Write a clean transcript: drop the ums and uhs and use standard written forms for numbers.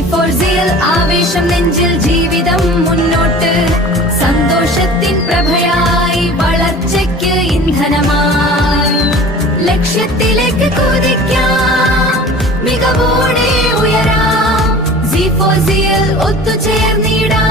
Z4ZL ആവേശം നെഞ്ചിൽ ജീവിതം മുന്നോട്ട് സന്തോഷത്തിൻ പ്രഭയായി വളർച്ചയ്ക്ക് ഇന്ധനമായി ലക്ഷ്യത്തിലേക്ക് കുതിക്കാം മികവോടെ ഉയരാം Z4ZL ഒത്തുചേർന്നിടാം